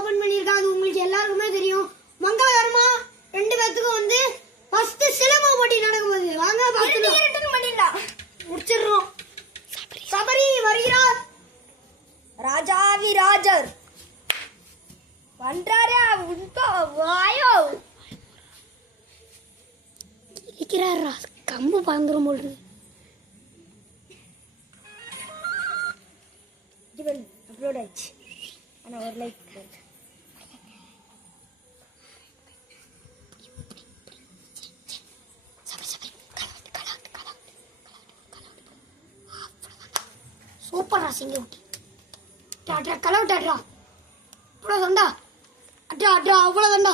Open பண்ணிருக்காங்க. அது உங்களுக்கு எல்லாருக்குமே தெரியும். மங்களகரமா 2 பேத்துக்கும் வந்து ஃபர்ஸ்ட் சிலம்பம் போட்டி நடக்குது. வாங்க பாத்துக்கலாம். பண்ணிடலாம். முடிச்சிடுறோம். சபரி வருகிறார். ராஜாவி ராஜர் வந்தாரே. உன்கோ வாயோ இருக்கிறாரா? கம்பு பாந்துரும் போடுறது. அப்லோட் ஆயிடுச்சு. ஆனா ஒரு லைக் சூப்பரா சிங்கம் டாடா கலவு டாடா அவ்வளோ தண்டா அட்டா அட்டா அவ்வளோ தண்டா